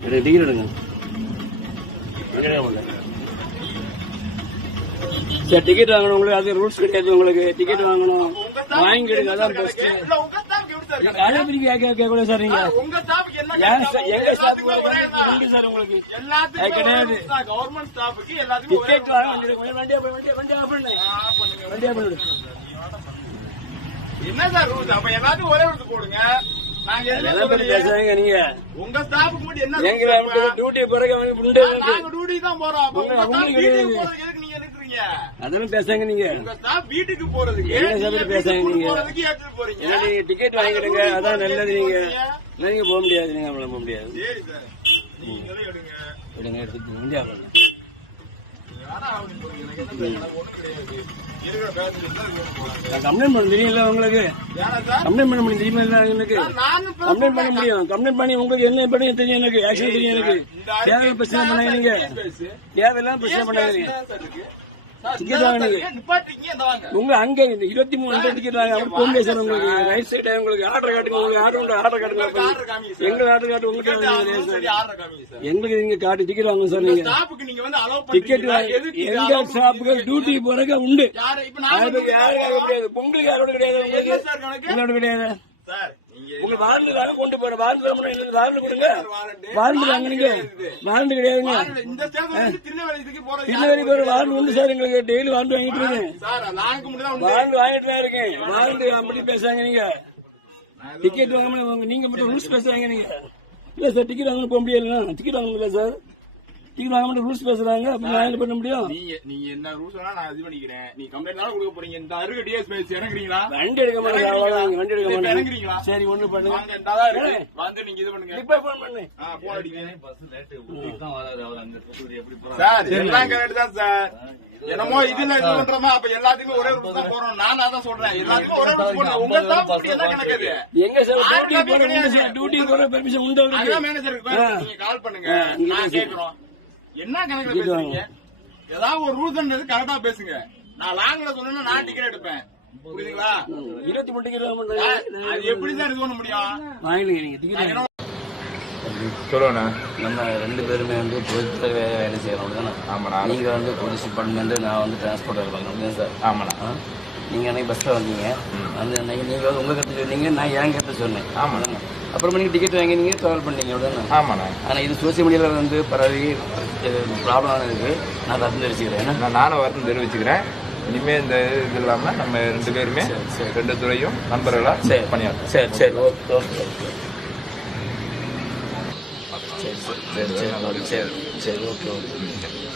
Ticket எடுங்க. Sir ticket வாங்கணும் உங்களுக்கு, அது ரூல்ஸ் கிடையாது. உங்களுக்கு டிக்கெட் வாங்கணும், வாங்கிடுங்க. அதான் பெஸ்ட். கேட்கக்கூடாது சார். நீங்க எங்க ஸ்டாஃப் சார் உங்களுக்கு கிடையாது. டிக்கெட் வாங்க வண்டியா பண்ணிடு. என்ன சார் ரூல்ஸ்? அப்ப எல்லாத்தையும் ஒரே இடத்துக்கு போடுங்க. பேசுறாங்க நீங்க. உங்க ஸ்டாஃபுக்கு மட்டும் என்ன டியூட்டி பிறகு டியூட்டி தான் போறோம். அதெல்லாம் பேசாங்க நீங்க. உங்க ஸ்டாஃப் வீட்டுக்கு போறதுக்கு பேசாங்க நீங்க. ஏற்றுட்டு போறீங்க. நீங்க டிக்கெட் வாங்கிடுங்க, அதான் நல்லது. நீங்க போக முடியாது. நீங்க போக முடியாது. சரி சார், நீங்களே எடுங்க. எடுத்துட்டு வண்டியா பண்ணுங்க. கம்ப்ளைண்ட் பண்ண தெரியல உங்களுக்கு. கம்ப்ளைண்ட் பண்ண முடியும் தெரியுமா? எனக்கு கம்ப்ளைண்ட் பண்ண முடியும். கம்ப்ளைண்ட் பண்ணி உங்களுக்கு என்ன பண்ணி தெரியும். எனக்கு ஆக்ஷன் தெரியும். எனக்கு தேவையில்ல பிரச்சனை பண்ணாங்க. நீங்க தேவையில்லாம் பிரச்சனை பண்ணாங்க. டிக்கெட் வாங்கினீங்க உங்க அங்க 23 டிக்கெட் வாங்க போக முடியாது சார். உங்களுக்கு ரைட் சைடு உங்களுக்கு ஆர்டர் காட்டுங்க. உங்களுக்கு ஆர்டர் காட்டுங்க. எங்க ஆர்டர் காட்டு உங்களுக்கு எங்களுக்கு நீங்க காட்டு டிக்கெட் வாங்க சார். நீங்க டிக்கெட் எங்க ஸ்டாப்புக்கு டியூட்டி போறதுக்கு உண்டு. யாருக்காக கிடையாது. பொங்கலுக்கு யாரோட கிடையாது. உங்களுக்கு உங்களோட கிடையாது. உங்க வாரண்டுக்காக கொண்டு போறேன். வாரண்டு கொடுங்க. வாரண்டு வாங்க. நீங்க வாரண்டு கிடையாதுங்க. திருநெல்வேலி போற வாரண்டு உண்டு சார். எங்களுக்கு டெய்லி வாரண்டு வாங்கிட்டு இருக்கேன். வாரண்டு வாங்கிட்டு தான் இருக்கேன். வாரண்டு அப்படி பேசுறாங்க நீங்க. டிக்கெட் வாங்க நீங்க மட்டும் ரூல்ஸ் பேசுறாங்க நீங்க. இல்ல சார், டிக்கெட் வாங்க போக முடியல. டிக்கெட் வாங்க முடியல சார். டிக்கெட் வாங்க மட்டும் ரூல்ஸ் பேசுறாங்க. அப்ப நான் என்ன பண்ண முடியும்? நீங்க என்ன ரூல்ஸ் நான் இது பண்ணிக்கிறேன். நீ கம்ப்ளைண்ட் கொடுக்க போறீங்க. இந்த அருகு டிஎஸ் பேசி இறங்குறீங்களா? வண்டி எடுக்க மாட்டேங்க. வண்டி எடுக்க மாட்டேங்க. இறங்குறீங்களா? சரி, ஒண்ணு பண்ணுங்க. வந்து நீங்க இது பண்ணுங்க. இப்ப போன் பண்ணு. போன் அடிக்கிறேன். சார் எல்லாம் கரெக்ட் தான் சார். என்னமோ இதுல இது பண்றோமா? அப்ப எல்லாத்துக்கும் ஒரே ரூல்ஸ் தான் போறோம். நான் அதான் சொல்றேன். எல்லாத்துக்கும் ஒரே ரூல்ஸ் போடுங்க. உங்க ஸ்டாஃப் என்ன கணக்கு? எங்க சார் டியூட்டி போற பெர்மிஷன் உண்டு. மேனேஜருக்கு நீங்க கால் பண்ணுங்க. நான் கேக்குறோம். என்ன கணக்குல பேசுறீங்க? ஏதாவது ஒரு ரூல்ஸ் கரெக்டா பேசுங்க. நான் லாங்ல சொன்னா நான் டிக்கெட் எடுப்பேன். புரியுதுங்களா? 23 டிக்கெட் அது எப்படி சார் இது பண்ண முடியும்? வாங்கிடுங்க நீங்க டிக்கெட். சொல்லுண்ணா. நம்ம 2 பேருமே பொதுத்துறை வேலை செய்யறோம் தானே? ஆமாண்ணா. நீங்க போலீஸ் டிபார்ட்மெண்ட், நான் டிரான்ஸ்போர்ட் வேலை பார்க்கணும் சார். ஆமாண்ணா. நீங்க அன்னைக்கு பஸ்ல வந்தீங்க. நீங்க உங்க கருத்து சொன்னீங்க, நான் என் கருத்து சொன்னேன். ஆமாண்ணா. அப்புறமா நீங்க டிக்கெட் வாங்கி நீங்க டிராவல் பண்ணீங்க. அவ்வளவுதானே? ஆமாண்ணா. ஆனா இது சோசியல் மீடியால பரவி ப்ராப்ளம் இருக்கு. நான் வருத்தம் தெரிவிச்சுக்கிறேன். நானும் வருத்தம் தெரிவிச்சுக்கிறேன். இனிமே இந்த இது இல்லாம நம்ம 2 பேருமே 2 துறையும் நண்பர்களா பணியாற்றும். சரி சரி, ஓகே ஓகே. சரி சரி சரி சரி ஓகே ஓகே.